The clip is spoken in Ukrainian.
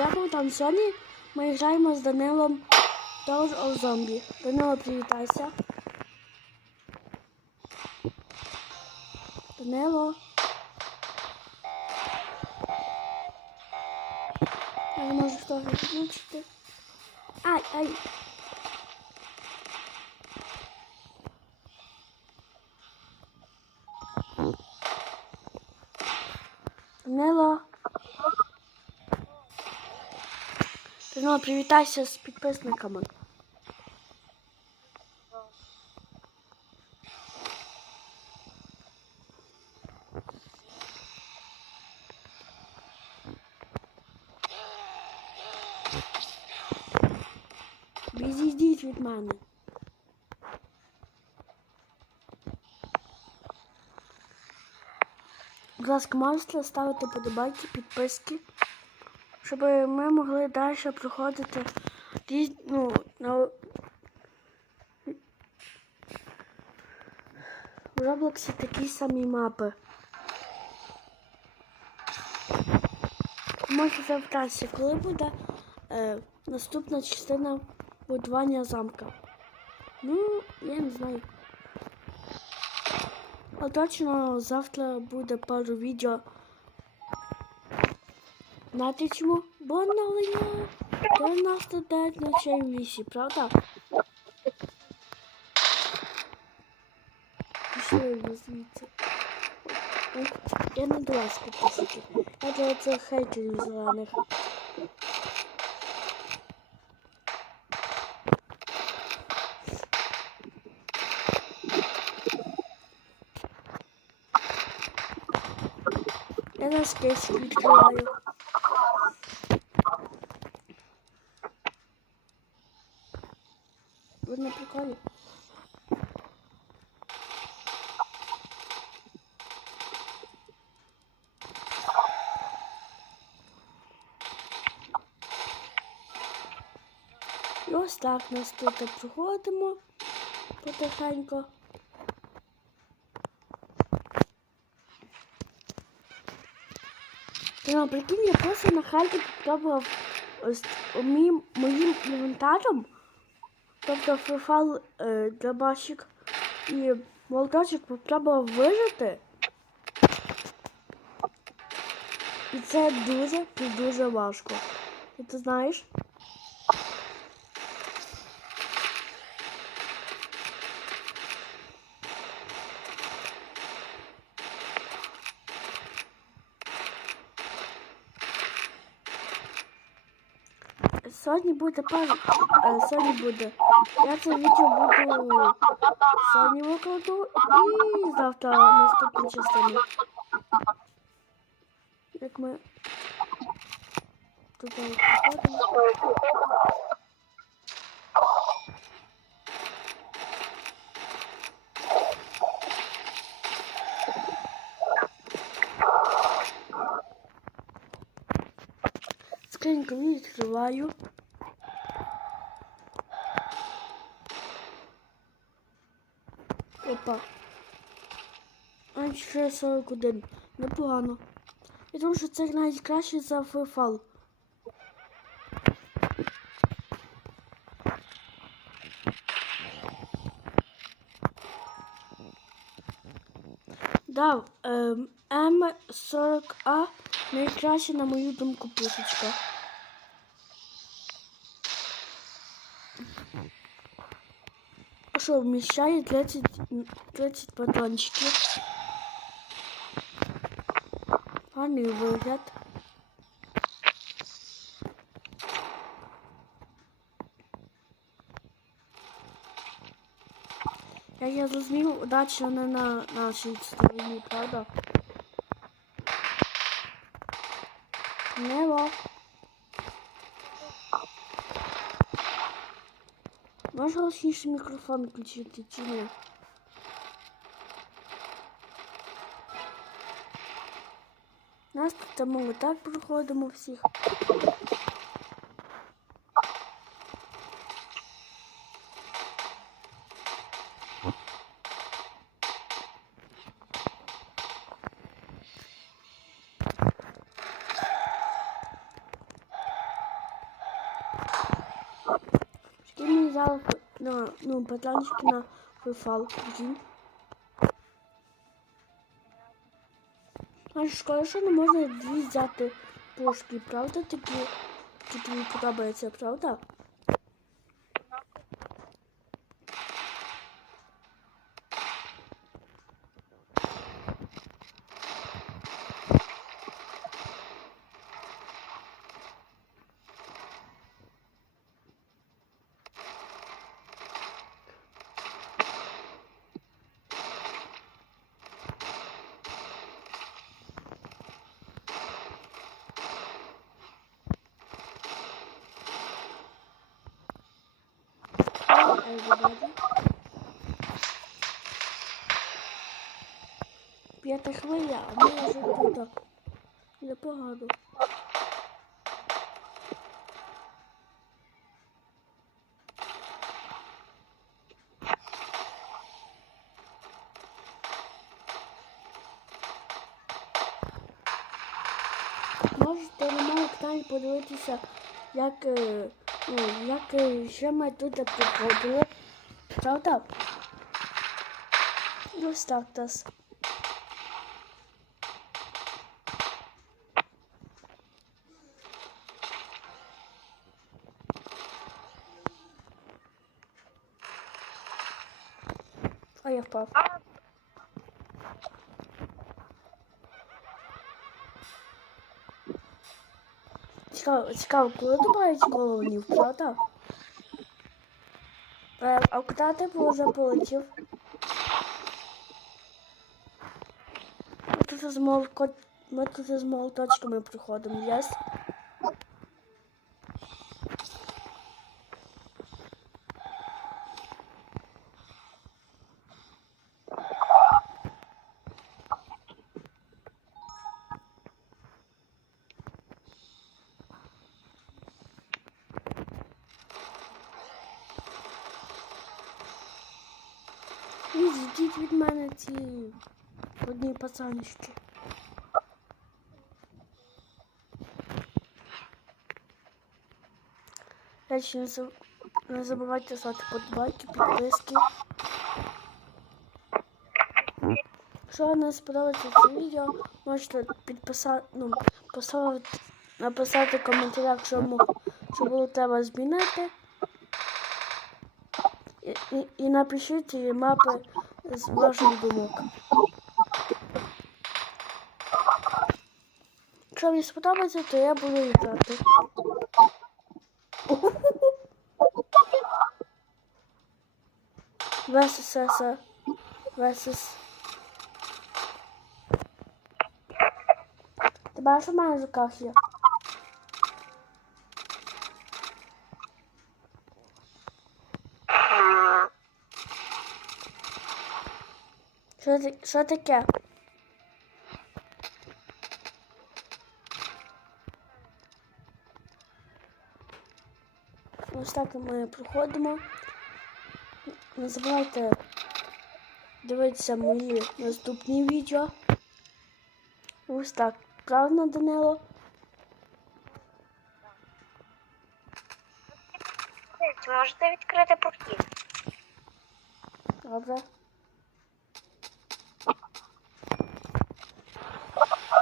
Дякую там сьогодні ми граємо з Данилом Tower of Zombie. Данило, привітайся. Данило. Я не можу того відключити. Ай, ай. Данило. Данило, привітайся з підписниками. Відійдіть від мене. Будь ласка, можете ставити подобайки, підписки, щоб ми могли далі проходити ну, на... в Роблоксі такі самі мапи. Можете запитатися, коли буде е, наступна частина будування замка. Ну, я не знаю. А точно завтра буде пару відео. Знаєте чому? Бо оновлення 99 ночей в лісі, правда? Пішли ви звідси. Ой, Я не до вас підписати. Я для цих хейтерів зелених. Я зараз кейс відкриваю. На приколі? І ось так нас тут проходимо потихеньку. Ну, прикинь, я просто на хаті попробував ось моїм, інвентарем, тобто фефал е, драбашик і Молдачик попробував вижити. І це дуже і дуже важко. І ти знаєш? Сьогодні буде пар... е, Сьогодні буде. Я це відео буду сьогодні викладу і завтра наступну частину. Як ми тут проходимо. Скриньку відкриваю. Опа. А ще 41. Непогано. Я думаю, що це навіть за фефал. Да, ем, М40А найкраще, на мою думку, пушечка. Що, вміщає 30, 30 патрончиків. Гарний вигляд. Як я зрозумів, удача не на нашій стороні, правда? Нело. Можеш голосніше мікрофон включити чи ні? Нас тут ми так проходимо всіх. Зараз на, ну, патрончики на прикинь. А шкода, що не можна дві взяти пушки, правда? Такі, тобі подобається, правда? Hello. П'ята хвиля, а ми вже тут. Непогано. Можете на моєму каналі подивитися, як, е, ну, як е, ще ми тут приходили. Правда? Так нас. А я впав. Цікаво, цікаво, коли добавить головнів, правда? Е, а куди ти вже полетів? Ми тут з молоточками приходимо, єс? Відійдіть від мене ці одні пацаночки. Речі, не, заб... не забувайте ставити подбайки, підписки. Якщо вам сподобається це відео, можете підписати, ну, поставити, написати коментарях, що, що було треба змінити. І, і, і напишіть мапи з ваших думок. Якщо мені сподобається, то я буду грати. Versus Essa. Versus. Ти бачиш, в мене в? Що, що таке? Ось так ми проходимо. Не забувайте дивитися мої наступні відео. Ось так. Правильно, Данило? Можете відкрити похід? Добре. Ha ha ha.